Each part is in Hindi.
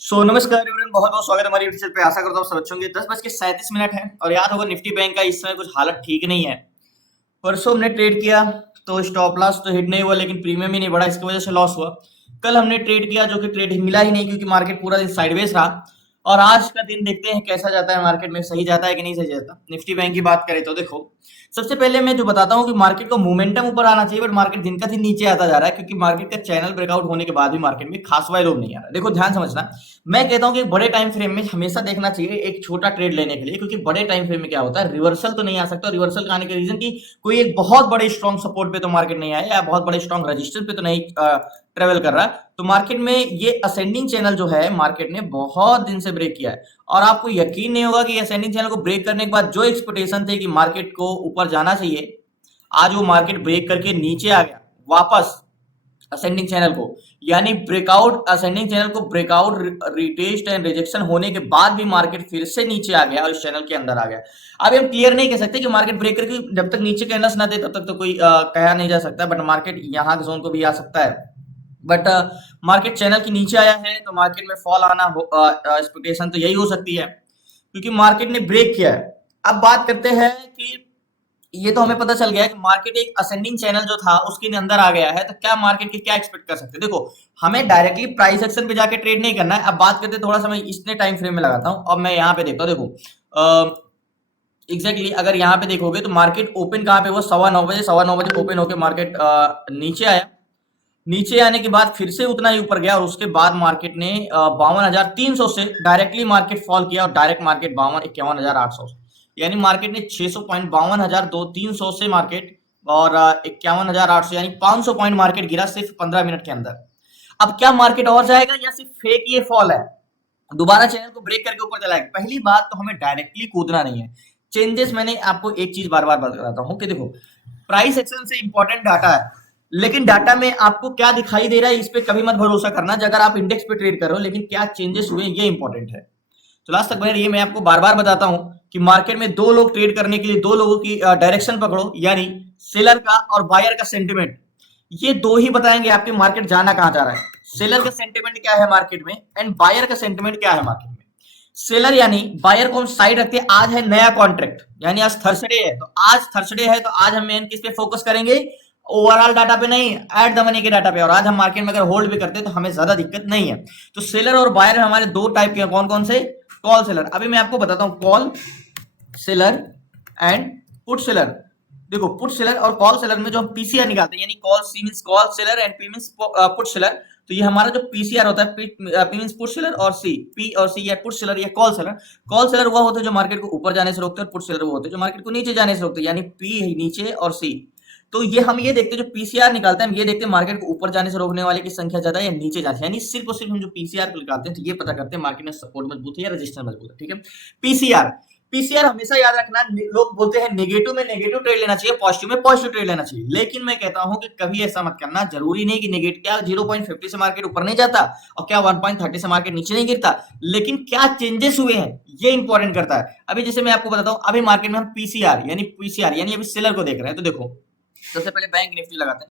नमस्कार एवरीवन, बहुत बहुत स्वागत है हमारी यूट्यूब चैनल पे। आशा करता हूँ सब अच्छे होंगे। 10:37 है और याद होगा निफ्टी बैंक का इस समय कुछ हालत ठीक नहीं है। परसों हमने ट्रेड किया तो स्टॉप लॉस तो हिट नहीं हुआ, लेकिन प्रीमियम ही नहीं बढ़ा, इसकी वजह से लॉस हुआ। कल हमने ट्रेड किया जो कि ट्रेड मिला ही नहीं, क्योंकि मार्केट पूरा दिन साइडवेज रहा। और आज का दिन देखते हैं कैसा जाता है, मार्केट में सही जाता है कि नहीं सही जाता। निफ्टी बैंक की बात करें तो देखो, सबसे पहले मैं जो बताता हूँ कि मार्केट को मोमेंटम ऊपर आना चाहिए, बट मार्केट दिन का दिन नीचे आता जा रहा है, क्योंकि मार्केट का चैनल ब्रेकआउट होने के बाद भी मार्केट में खास वाइड नहीं आ रहा है। देखो ध्यान समझना, मैं कहता हूं कि बड़े टाइम फ्रेम में हमेशा देखना चाहिए एक छोटा ट्रेड लेने के लिए, क्योंकि बड़े टाइम फ्रेम में क्या होता है, रिवर्सल तो नहीं आ सकता। रिवर्सल आने के रीजन की कोई एक बहुत बड़े स्ट्रॉन्ग सपोर्ट पे तो मार्केट नहीं आया, या बहुत बड़े स्ट्रॉन्ग रजिस्टर पे तो नहीं ट्रेवल कर रहा। तो मार्केट में ये असेंडिंग चैनल जो है मार्केट ने बहुत दिन से ब्रेक किया है, और आपको यकीन नहीं होगा कि असेंडिंग चैनल को ब्रेक करने के बाद जो एक्सपेक्टेशन थे कि मार्केट को ऊपर जाना चाहिए, आज वो मार्केट ब्रेक करके नीचे आ गया वापस असेंडिंग चैनल को। यानी ब्रेकआउट असेंडिंग चैनल को ब्रेकआउट रिटेस्ट एंड रिजेक्शन होने के बाद भी मार्केट फिर से नीचे आ गया और इस चैनल के अंदर आ गया। अभी हम क्लियर नहीं कह सकते कि मार्केट ब्रेक करके जब तक नीचे कैंडल्स ना दे तब तक तो कोई कहा नहीं जा सकता, बट मार्केट यहाँ के जोन को भी आ सकता है। बट मार्केट चैनल के नीचे आया है तो मार्केट में फॉल आना एक्सपेक्टेशन तो यही हो सकती है, क्योंकि मार्केट ने ब्रेक किया है। अब बात करते हैं कि ये तो हमें पता चल गया है कि मार्केट एक असेंडिंग चैनल जो था उसके अंदर आ गया है, तो क्या मार्केट की क्या एक्सपेक्ट कर सकते हैं। देखो, हमें डायरेक्टली प्राइस एक्शन पे जाके ट्रेड नहीं करना है। अब बात करते हैं, थोड़ा सा मैं इसने टाइम फ्रेम में लगाता हूं। अब मैं यहाँ पे देखता हूँ, देखो एग्जैक्टली अगर यहाँ पे देखोगे तो मार्केट ओपन कहाँ पे हुआ, 9:15 बजे। 9:15 बजे ओपन होकर मार्केट नीचे आया। नीचे आने के बाद फिर से उतना ही ऊपर गया, और उसके बाद मार्केट ने 52,300 से डायरेक्टली मार्केट फॉल किया, और डायरेक्ट मार्केट 51,800, यानी मार्केट ने 600 पॉइंट 52,300 से मार्केट, और 51,800 यानी 500 पॉइंट मार्केट गिरा सिर्फ 15 मिनट के अंदर। अब क्या मार्केट और जाएगा या सिर्फ फेक ये फॉल है, दोबारा चैनल को ब्रेक करके ऊपर चला गया। पहली बात तो हमें डायरेक्टली कूदना नहीं है। चेंजेस, मैंने आपको एक चीज बार बार बताता हूं कि देखो, प्राइस एक्शन से इंपॉर्टेंट डाटा है, लेकिन डाटा में आपको क्या दिखाई दे रहा है इस पे कभी मत भरोसा करना। अगर आप इंडेक्स पे ट्रेड कर रहे हो, लेकिन क्या चेंजेस हुए ये इंपॉर्टेंट है। तो लास्ट तक बने रहिए। मैं आपको बार बार बताता हूं कि मार्केट में दो लोग ट्रेड करने के लिए दो लोगों की डायरेक्शन पकड़ो, यानी सेलर का और बायर का सेंटिमेंट। ये दो ही बताएंगे आपके मार्केट जाना कहां जा रहा है। सेलर का सेंटिमेंट क्या है मार्केट में, एंड बायर का सेंटिमेंट क्या है मार्केट में। सेलर यानी बायर को हम साइड रखते हैं। आज है नया कॉन्ट्रैक्ट, यानी आज थर्सडे है, तो आज हम मेन किस पे फोकस करेंगे, ओवरऑल डाटा पे नहीं, एट द मनी के डाटा पे। और आज हम मार्केट में अगर होल्ड भी करते हैं तो हमें ज्यादा दिक्कत नहीं है। तो सेलर और बायर हमारे दो टाइप के, कौन कौन से, कॉल सेलर। अभी मैं आपको बताता हूं call seller and put seller. देखो, पुट सेलर और कॉल सेलर में जो हम पीसीआर निकालते हैं, यानी call C means call seller and P means put seller. तो ये हमारा जो पीसीआर होता है, पी मींस पुट सेलर, और सी, पी और सी, या पुट सेलर या कॉल सेलर। कॉल सेलर वो होते हैं जो मार्केट को ऊपर जाने से रोकते हैं, और पुट सेलर वो होते हैं जो मार्केट को नीचे जाने से रोकते हैं, यानी पी नीचे और सी। तो ये हम ये देखते हैं, जो पीसीआर निकालते हैं हम ये देखते हैं मार्केट को ऊपर जाने से रोकने वाले की संख्या ज्यादा है या नीचे जाने से, यानी सिर्फ और सिर्फ हम जो पीसीआर को निकालते हैं तो ये पता करते हैं मार्केट में सपोर्ट मजबूत है या रजिस्टर मजबूत है। ठीक है, पीसीआर। पीसीआर हमेशा याद रखना, लोग बोलते हैं नेगेटिव में नेगेटिव ट्रेड लेना चाहिए, पॉजिटिव में पॉजिटिव ट्रेड लेना चाहिए, लेकिन मैं कहता हूं कि कभी ऐसा मत करना। जरूरी नहीं कि नेगेटिव, क्या 0.50 से मार्केट ऊपर नहीं जाता और क्या 1.30 से मार्केट नीचे नहीं गिरता, लेकिन क्या चेंजेस हुए हैं ये इंपॉर्टेंट करता है। अभी जैसे मैं आपको बताता हूं, अभी मार्केट में हम पीसीआर यानी अभी सेलर को देख रहे हैं। तो देखो, सबसे पहले बैंक निफ्टी लगाते हैं।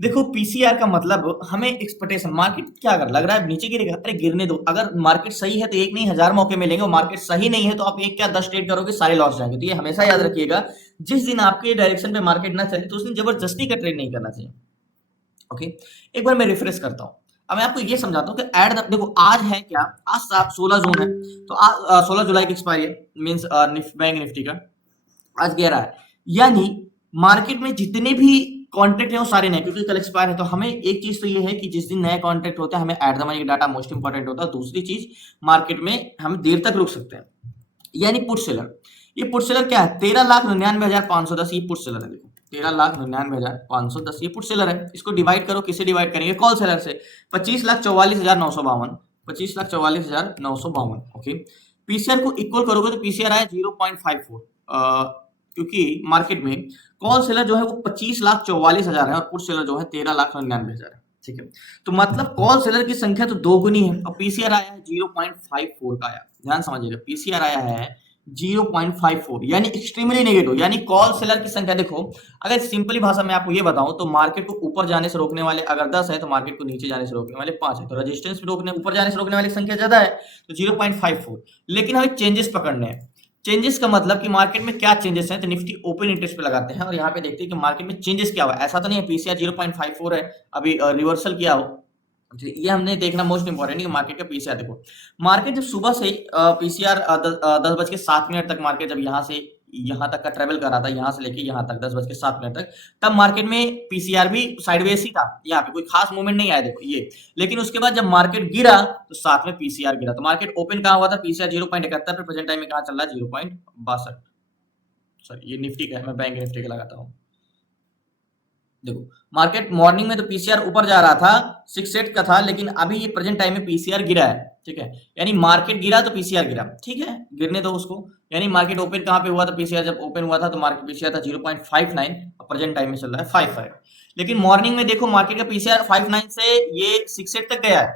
देखो, पीसीआर का मतलब हमें एक्सपेक्टेशन, मार्केट क्या कर लग रहा है नीचे गिरेगा, अरे गिरने दो। अगर मार्केट सही है तो एक नहीं 1000 मौके मिलेंगे, और मार्केट सही नहीं है तो आप एक क्या 10 ट्रेड करोगे, सारे लॉस जाएंगे। तो ये हमेशा याद रखिएगा, जिस दिन आपके डायरेक्शन पे मार्केट ना चले तो उस दिन जबरदस्ती का ट्रेड नहीं करना चाहिए। ओके, एक बार मैं रिफ्रेश करता हूँ। अब मैं आपको ये समझाता हूँ कि देखो आज है क्या, आज 16 जून है, तो आज 16 जुलाई की एक्सपायरी है, मीन्स बैंक निफ्टी का आज 11 है। यानी मार्केट में जितने भी कॉन्ट्रैक्ट है वो सारे नए, क्योंकि कल एक्सपायर है। तो हमें एक चीज तो ये है कि जिस दिन नया कॉन्ट्रैक्ट होता है हमें eight the money data most important होता है। दूसरी चीज, मार्केट में हम देर तक रुक सकते हैं, यानी पुट सेलर। ये पुट सेलर क्या है, 13,99,510 ये पुट सेलर है। देखो, 13,99,510 ये पुट सेलर है। इसको डिवाइड करो, किसे डिवाइड करेंगे, कॉल सेलर से। 25,44,952, 25,44,952। ओके, पीसीआर को इक्वल करोगे तो पीसीआर आया 0.54, क्योंकि मार्केट में कॉल सेलर जो है वो 25,44,000 है और पुट सेलर जो है 13,99,000 है। ठीक है, तो मतलब कॉल सेलर की संख्या तो दो गुनी है, और पीसीआर आया है 0.54 का आया। ध्यान समझिएगा, पीसीआर आया है 0.54 यानी एक्सट्रीमली नेगेटिव, यानी कॉल सेलर की संख्या देखो, अगर सिंपली भाषा में आपको ये बताऊं तो मार्केट को ऊपर जाने से रोकने वाले अगर 10 है तो मार्केट को नीचे जाने से रोकने वाले 5 है, तो रेजिस्टेंस रोकने ऊपर जाने से रोकने वाली संख्या ज्यादा है तो 0.54। लेकिन हमें चेंजेस पकड़ने हैं। चेंजेस का मतलब कि मार्केट में क्या चेंजेस हैं, तो निफ्टी ओपन इंटरेस्ट पे लगाते हैं और यहाँ पे देखते हैं कि मार्केट में चेंजेस क्या हुआ। ऐसा तो नहीं है पीसीआर 0.54 है अभी रिवर्सल किया हो, ये हमने देखना मोस्ट इंपॉर्टेंट है। मार्केट का पीसीआर देखो, मार्केट जब सुबह से पीसीआर 10:07 तक मार्केट जब यहाँ से यहाँ तक का ट्रेवल कर रहा था, यहाँ से लेके यहाँ तक 10:07 तक, तब मार्केट में पीसीआर भी साइडवेज ही था, यहाँ पे कोई खास मूवमेंट नहीं आया देखो ये। लेकिन उसके बाद जब मार्केट गिरा तो साथ में पीसीआर गिरा, तो मार्केट ओपन कहाँ हुआ था, पीसीआर 0.71 पे, प्रेजेंट टाइम में कहाँ चल रहा है 0.62। सॉरी ये निफ्टी का है, मैं बैंक निफ्टी का लगाता हूँ। देखो मार्केट मॉर्निंग में तो पीसीआर ऊपर जा रहा था 68 का था, लेकिन अभी ये प्रेजेंट टाइम में पीसीआर गिरा है, ठीक है। यानी मार्केट गिरा तो पीसीआर गिरा, ठीक है, गिरने दो उसको। यानी मार्केट ओपन कहाँ पे हुआ था, पीसीआर जब ओपन हुआ था तो मार्केट पीसीआर था 0.59 और प्रेजेंट टाइम में चल रहा है 55। लेकिन मॉर्निंग में देखो मार्केट का पीसीआर 59 से ये 68 तक गया है,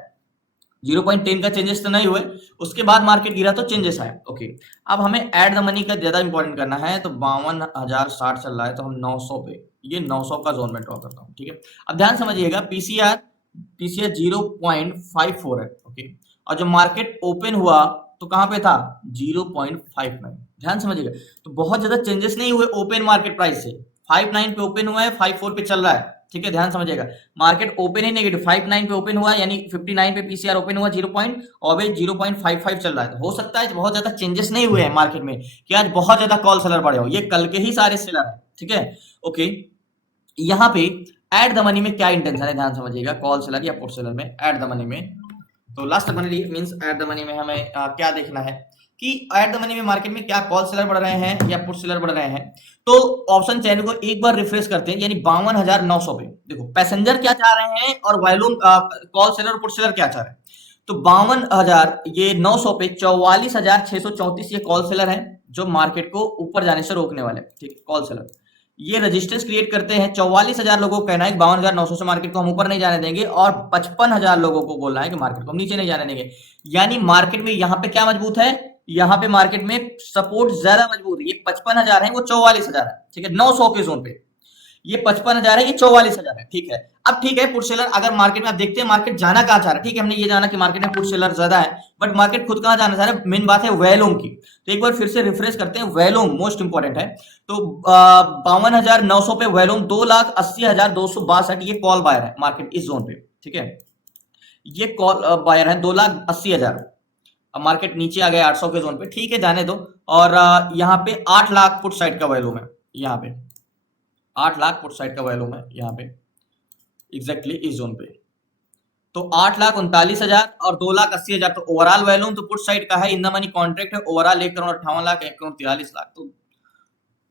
0.10 का चेंजेस तो नहीं हुए, उसके बाद मार्केट गिरा तो चेंजेस आए। ओके, अब हमें एड द मनी का ज्यादा इंपॉर्टेंट करना है, तो 52,060 चल रहा है तो हम 900 पे, ये 900 का जोन में ड्रॉ करता हूँ, ठीक है। अब ध्यान समझिएगा, पीसीआर 0.54 है, ओके, और जब मार्केट ओपन हुआ तो कहां पे था 0.59। ध्यान समझिएगा, तो बहुत ज्यादा चेंजेस नहीं हुए ओपन मार्केट प्राइस से, 59 पे ओपन हुआ है, 54 पे चल रहा है, ठीक है। ध्यान समझिएगा, मार्केट ओपन ही नेगेटिव 59 पे ओपन हुआ, यानी 59 पे पीसीआर ओपन हुआ 0.55 चल रहा है। तो हो सकता है बहुत ज्यादा चेंजेस नहीं हुए हैं मार्केट में कि आज बहुत ज्यादा कॉल सेलर बढ़े हो, ये कल के ही सारे सेलर है, ठीक है। ओके, यहाँ पे एड द मनी में क्या इंटेंशन है, ध्यान समझिएगा, कॉल सेलर या पुट सेलर में एड द मनी में, तो last money means at the money में हमें क्या देखना है कि एट द मनी में मार्केट में क्या कॉल सेलर बढ़ रहे हैं या पुट सेलर बढ़ रहे हैं। तो ऑप्शन चैन को एक बार रिफ्रेश करते हैं, यानी 52,900 पे देखो पैसेंजर क्या चाह रहे हैं और वॉल्यूम कॉल सेलर और पुट सेलर क्या चाह रहे हैं। तो 52,000 ये 900 पे 44,634 ये कॉल सेलर है जो मार्केट को ऊपर जाने से रोकने वाले, ठीक है, कॉल सेलर ये रेजिस्टेंस क्रिएट करते हैं। 44,000 लोगों को कहना है 52,900 से मार्केट को हम ऊपर नहीं जाने देंगे, और 55,000 लोगों को बोलना है कि मार्केट को हम नीचे नहीं जाने देंगे। यानी मार्केट में यहाँ पे क्या मजबूत है, यहाँ पे मार्केट में सपोर्ट ज्यादा मजबूत है। ये 55,000 है, वो 44,000 है, ठीक है, 900 के जोन पे ये 55,000 है, ये 44,000 है, ठीक है। अब ठीक है, पुट सेलर अगर मार्केट में आप देखते हैं मार्केट जाना कहाँ चाह रहा है, ठीक है, हमने ये जाना कि मार्केट में पुट सेलर ज्यादा है, बट मार्केट खुद कहाँ जाना चाह रहा है, मेन बात है वैल्यूम की। तो एक बार फिर से रिफ्रेश करते हैं, वैल्यूम मोस्ट इंपॉर्टेंट है। तो 52,900 पे वैल्यूम 2,80,262 ये कॉल बायर है मार्केट इस जोन पे, ठीक है, ये कॉल बायर है 2,80,000। अब मार्केट नीचे आ गया 800 के जोन पे, ठीक है, जाने दो। और यहाँ पे 8 लाख पुट साइड का वैल्यूम है, यहाँ पे 8 लाख पुट साइड का वैल्यूम है यहाँ पे एग्जैक्टली इस जोन पे। तो 8,39,000 और 2,80,000 तो ओवरऑल वैल्यूम तो पुट साइड का है, इन द मनी कॉन्ट्रैक्ट है ओवरऑल 1,58,00,000 1,43,00,000। तो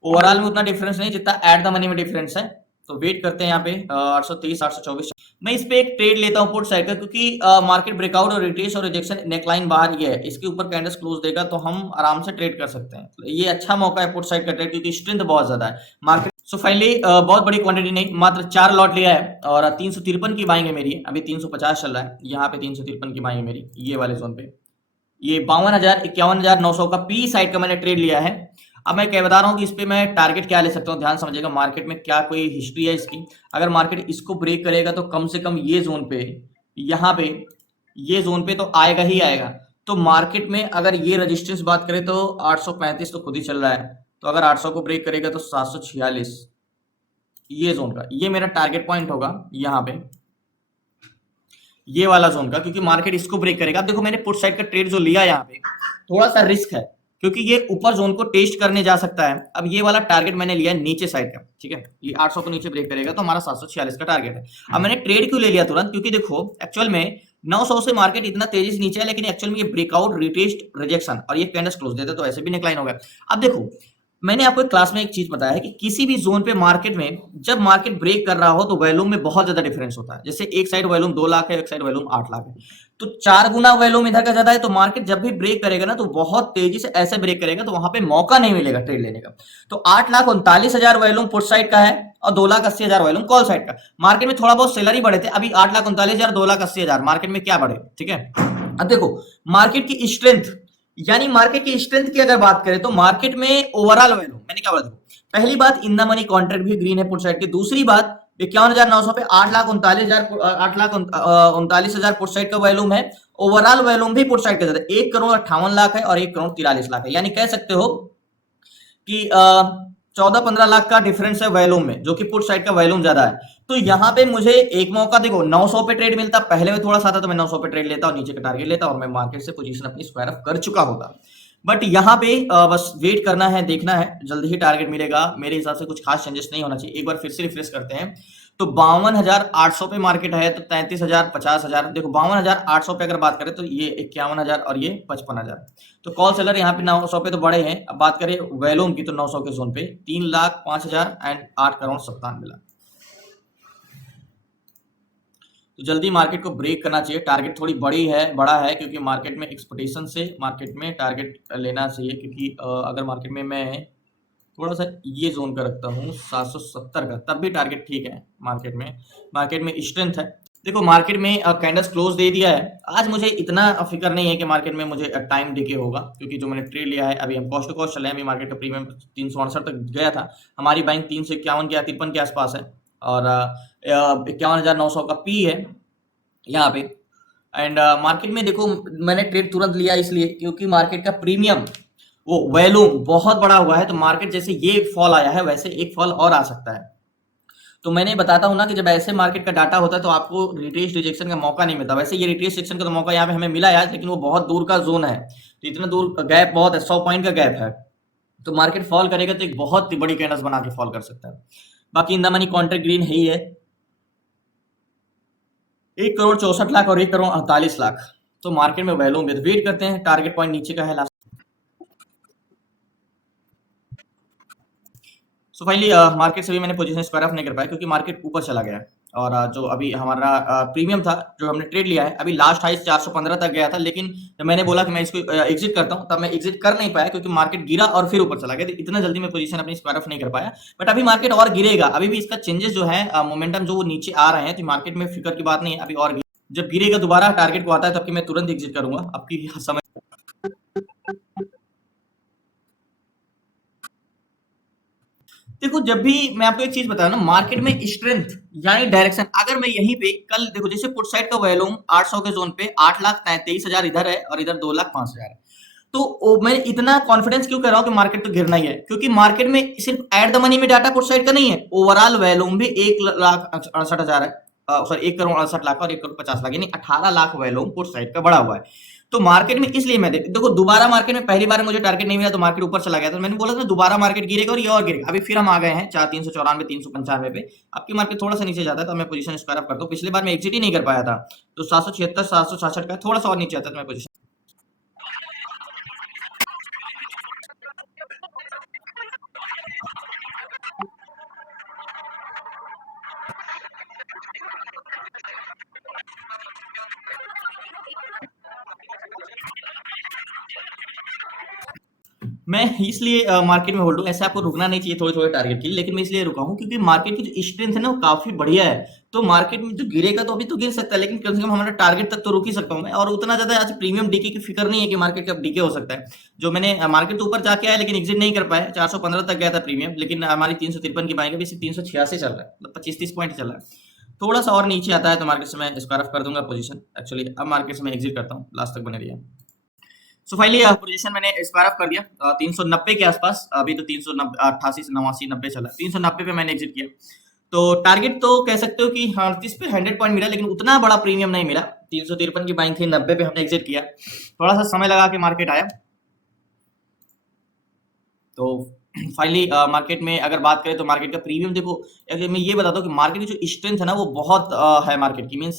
ओवरऑल में उतना डिफरेंस नहीं जितना एट द मनी में डिफरेंस है। तो वेट करते हैं यहाँ पे 830 824। मैं इस पे एक ट्रेड लेता हूँ पुट साइड का, क्योंकि मार्केट ब्रेकआउट और रिट्रेस और रिजेक्शन नेकलाइन बाहर ये है, इसके ऊपर कैंडल्स क्लोज देगा तो हम आराम से ट्रेड कर सकते हैं। तो ये अच्छा मौका है पुट साइड का ट्रेड, क्योंकि स्ट्रेंथ बहुत ज्यादा है मार्केट। सो फाइनली बहुत बड़ी क्वांटिटी नहीं, मात्र 4 लॉट लिया है और 353 की बाइंग है मेरी, अभी 350 चल रहा है, यहाँ पे 353 की बाइंग है मेरी ये वाले जोन पे। ये 52,000 51,900 का पी साइड का मैंने ट्रेड लिया है। अब मैं क्या बता रहा हूँ कि इस पे मैं टारगेट क्या ले सकता हूँ, ध्यान समझिएगा, मार्केट में क्या कोई हिस्ट्री है इसकी। अगर मार्केट इसको ब्रेक करेगा तो कम से कम ये जोन पे, यहाँ पे ये जोन पे तो आएगा ही आएगा। तो मार्केट में अगर ये रेजिस्टेंस बात करें तो 835 तो खुद ही चल रहा है, तो अगर 800 को ब्रेक करेगा तो 746 ये जोन का, ये मेरा टारगेट पॉइंट होगा यहाँ पे, ये वाला जोन का, क्योंकि मार्केट इसको ब्रेक करेगा। अब देखो मैंने पुट साइड का ट्रेड जो लिया यहाँ पे थोड़ा सा रिस्क है, क्योंकि ये ऊपर जोन को टेस्ट करने जा सकता है। अब ये वाला टारगेट मैंने लिया है नीचे साइड का, ठीक है, ये 800 को नीचे ब्रेक करेगा तो हमारा 746 का टारगेट है। अब मैंने ट्रेड क्यों ले लिया तुरंत, क्योंकि देखो एक्चुअल में 900 से मार्केट इतना तेजी से नीचे है, लेकिन एक्चुअल में ये ब्रेकआउट रिटेस्ट रिजेक्शन और ये कैंडल्स क्लोज देते तो ऐसे भी निकलाइन हो गया। अब देखो मैंने आपको क्लास में एक चीज बताया है कि किसी भी जोन पे मार्केट में जब मार्केट ब्रेक कर रहा हो तो वॉल्यूम में बहुत ज्यादा डिफरेंस होता है। जैसे एक साइड वॉल्यूम 2 लाख है, एक साइड वॉल्यूम 8 लाख है, तो 4 गुना वॉल्यूम इधर का ज्यादा है। तो मार्केट जब भी ब्रेक करेगा ना तो बहुत तेजी से ऐसे ब्रेक करेगा, तो वहां पे मौका नहीं मिलेगा ट्रेड लेने का। तो 8,39,000 वॉल्यूम पुट साइड का है और 2,80,000 वॉल्यूम कॉल साइड का। मार्केट में थोड़ा बहुत सेलर ही बढ़े थे, अभी 8,39,000 2,80,000 मार्केट में क्या बढ़े, ठीक है। अब देखो मार्केट की स्ट्रेंथ यानी मार्केट की स्ट्रेंथ की अगर बात करें तो मार्केट में ओवरऑल वैल्यू, मैंने क्या बोला देखो, पहली बात इन द मनी कॉन्ट्रैक्ट भी ग्रीन है पुट साइड की, दूसरी बात 51,900 पे 8,39,000 पुट साइड का वैल्यूम है, ओवरऑल वैल्यूम भी पुट साइड का ज्यादा 1,58,00,000 है और 1,43,00,000 है, यानी कह सकते हो कि 14-15 लाख का डिफरेंस है वैल्यूम में, जो कि पुट साइड का वैल्यूम ज्यादा है। तो यहाँ पे मुझे एक मौका देखो 900 पे ट्रेड मिलता, पहले में थोड़ा सा था तो मैं 900 पे ट्रेड लेता और नीचे का टारगेट लेता और मैं मार्केट से पोजीशन अपनी स्क्वायर ऑफ कर चुका होता। बट यहाँ पे बस वेट करना है, देखना है, जल्दी ही टारगेट मिलेगा। मेरे हिसाब से कुछ खास चेंजेस नहीं होना चाहिए। एक बार फिर से रिफ्रेश करते हैं तो 52,800 पे मार्केट है, तो 33,000 50,000, देखो 52,800 पे अगर बात करें तो ये 51,000 और ये 55,000। तो कॉल सेलर यहाँ पे 900 पे तो बड़े हैं। अब बात करें वैल्यूम की तो 900 के जोन पे 3,05,000 एंड 8,97,00,000। तो जल्दी मार्केट को ब्रेक करना चाहिए। टारगेट थोड़ी बड़ा है क्योंकि मार्केट में एक्सपेक्टेशन से मार्केट में टारगेट लेना चाहिए, क्योंकि अगर मार्केट में मैं थोड़ा सा ये जोन का रखता हूँ 770 का, तब भी टारगेट ठीक है। मार्केट में स्ट्रेंथ है। देखो मार्केट में कैंडल्स क्लोज दे दिया है। आज मुझे इतना फिक्र नहीं है कि मार्केट में मुझे टाइम डिके होगा, क्योंकि जो मैंने ट्रेड लिया है अभी हम कॉस्ट टू कॉस्ट चले हैं। अभी मार्केट का प्रीमियम 368 तक गया था, हमारी बैंक 351 के 53 के आसपास है और 51,900 का पी है यहाँ पे। एंड मार्केट में देखो मैंने ट्रेड तुरंत लिया इसलिए क्योंकि मार्केट का प्रीमियम वो वैल्यूम बहुत बड़ा हुआ है। तो मार्केट जैसे ये फॉल आया है वैसे एक फॉल और आ सकता है। तो मैंने बताता हूं ना कि जब ऐसे मार्केट का डाटा होता है तो आपको रिट्रेस रिजेक्शन का मौका नहीं मिलता। वैसे ये रिट्रेस रिजेक्शन का तो मौका यहाँ पे हमें मिला है, लेकिन वो बहुत दूर का जोन है, तो इतना दूर गैप बहुत है, 100 पॉइंट का गैप है। तो मार्केट फॉल करेगा तो एक बहुत बड़ी कैंडल्स बना के फॉल कर सकता है। बाकी in the money contract green ही है, 1,64,00,000 और 1,48,00,000। तो मार्केट में वैल्यूम भी वेट करते हैं। टारगेट पॉइंट नीचे का है लास्ट। सो फाइनली मार्केट से भी मैंने पोजीशन स्क्वायर ऑफ नहीं कर पाया क्योंकि मार्केट ऊपर चला गया और जो अभी हमारा प्रीमियम था जो हमने ट्रेड लिया है, अभी लास्ट हाई 415 तक गया था, लेकिन जब मैंने बोला कि मैं इसको एग्जिट करता हूं तब मैं एग्जिट कर नहीं पाया क्योंकि मार्केट गिरा और फिर ऊपर चला गया। तो इतना जल्दी मैं पोजीशन अपनी स्क्वायर ऑफ नहीं कर पाया। बट अभी मार्केट और गिरेगा, अभी भी इसका चेंजेस जो है मोमेंटम जो वो नीचे आ रहे हैं, तो मार्केट में फिक्र की बात नहीं है, अभी और जब गिरेगा दोबारा टारगेट को आता है तब मैं तुरंत एग्जिट करूंगा। आपकी समझ देखो, जब भी मैं आपको एक चीज बताया ना, मार्केट में स्ट्रेंथ यानी डायरेक्शन, अगर मैं यहीं पे कल देखो जैसे पुट साइड का वैल्यूम 800 के जोन पे 8,23,000 इधर है और इधर 2,05,000 है। तो मैं इतना कॉन्फिडेंस क्यों कर रहा हूँ कि मार्केट तो गिरना ही है, क्योंकि मार्केट में सिर्फ एट द मनी में डाटा पुट साइड का नहीं है, ओवरऑल वैल्यूम भी 1,68,000 है, सॉरी 1,68,00,000 और 1,50,00,000 यानी 18 लाख वैल्यूम पुट साइड का बड़ा हुआ है। तो मार्केट में इसलिए मैं देखो दोबारा मार्केट में पहली बार मुझे टारगेट नहीं मिला तो मार्केट ऊपर चला गया, तो मैंने बोला था दोबारा मार्केट गिरेगा और ये और गिरेगा। अभी फिर हम आ गए हैं 394 395 पे, आपकी मार्केट थोड़ा सा नीचे जाता है तो मैं पोजीशन स्क्वायर अप करता हूँ। पिछली बार मैं एग्जिट ही नहीं कर पाया था, तो 776 766 का थोड़ा सा और नीचे आता है तो मैं पोजीशन मैं इसलिए मार्केट में होल्ड हूँ। ऐसे आपको रुकना नहीं चाहिए थोड़े थोड़े टारगेट के लिए, लेकिन मैं इसलिए रुका हूँ क्योंकि मार्केट की जो स्ट्रेंथ है ना वो काफी बढ़िया है। तो मार्केट में जो गिरेगा तो अभी तो गिर सकता है, लेकिन कम से कम हमारा टारगेट तक तो रुक ही सकता हूँ मैं। और उतना ज्यादा आज प्रीमियम डीके की फिक्र नहीं है कि मार्केट कब डीके हो सकता है। जो मैंने मार्केट तो ऊपर जाके आया लेकिन एग्जिट नहीं कर पाया, 415 तक गया था प्रीमियम, लेकिन हमारी 353 की बाइंग अभी सिर्फ 386 चल रहा है, मतलब 25-30 पॉइंट चल रहा है। थोड़ा सा और नीचे आता है तो मार्केट से मैं स्क्वायर ऑफ कर दूंगा पोजीशन। एक्चुअली अब मार्केट से मैं एग्जिट करता हूँ, लास्ट तक बने रहिए। सो फाइनली पोजीशन मैंने स्क्वायर ऑफ कर दिया 390 के आसपास। अभी तो 388 से 89 90 चला, 390 पे मैंने एग्जिट किया। तो टारगेट तो कह सकते हो कि 38 पे 100 पॉइंट मिला, लेकिन उतना बड़ा प्रीमियम नहीं मिला। 353 की बाइंग थी, 90 पे हमने एग्जिट किया। थोड़ा सा समय लगा के मार्केट आया। तो फाइनली मार्केट में अगर बात करें तो मार्केट का प्रीमियम देखो, अगर मैं ये बताता हूँ कि मार्केट की जो स्ट्रेंथ है ना वो बहुत है मार्केट की। मींस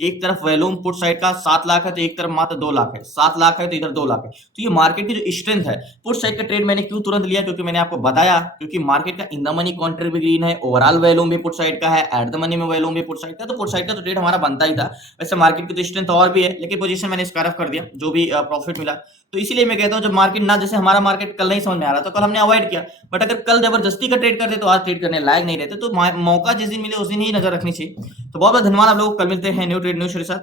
एक तरफ वैल्यूम पुट साइड का 7 लाख है तो एक तरफ मात्र 2 लाख है, 7 लाख है तो इधर 2 लाख है। तो ये मार्केट की जो स्ट्रेंथ है। पुट साइड का ट्रेड मैंने क्यों तुरंत लिया, क्योंकि मैंने आपको बताया क्योंकि मार्केट का इन द मनी कॉन्ट्रैक्ट भी ग्रीन है, ओवरऑल वैल्यूम भी पुट साइड का है, एट द मनी में वैल्यूम भी पुट साइड का, तो पुट साइड का तो ट्रेड हमारा बनता ही था। वैसे मार्केट की तो स्ट्रेंथ और भी है, लेकिन पोजीशन मैंने स्क्वायर ऑफ कर दिया जो भी प्रॉफिट मिला। तो इसीलिए मैं कहता हूँ जब मार्केट ना, जैसे हमारा मार्केट कल नहीं समझ में आ रहा तो कल हमने अवॉइड किया, बट अगर कल जबरदस्ती का ट्रेड करते तो आज ट्रेड करने लायक नहीं रहते। तो मौका जिस दिन मिले उस दिन ही नजर रखनी चाहिए। तो बहुत बहुत धन्यवाद आप लोग, कल मिलते हैं न्यू ट्रेड न्यू के साथ।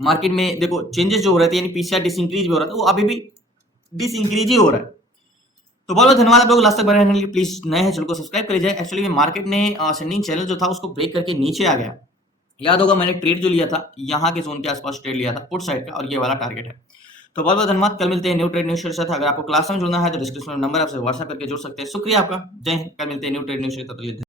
मार्केट में देखो चेंजेस जो हो रहे थे, यानी पीसीआर डिसइंक्रीज भी हो रहा था, वो अभी भी डिसइंक्रीज ही हो रहा है। तो बहुत बहुत धन्यवाद आप लोग लास्ट तक बने रहने के लिए। प्लीज नए हैं चैनल को सब्सक्राइब करिए जाए। एक्चुअली मार्केट ने सेंडिंग चैनल जो था उसको ब्रेक करके नीचे आ गया। याद होगा मैंने ट्रेड जो लिया था यहाँ के जोन के आसपास ट्रेड लिया था पुट साइड का, और ये वाला टारगेट है। तो बहुत बहुत धन्यवाद, कल मिलते हैं न्यू ट्रेड न्यूज के साथ। अगर आपको क्लास में जुड़ना है तो डिस्क्रिप्शन में नंबर आपसे व्हाट्सएप करके जुड़ सकते हैं। शुक्रिया आपका, जय हिंद। कल मिलते हैं न्यू ट्रेड न्यूज के साथ।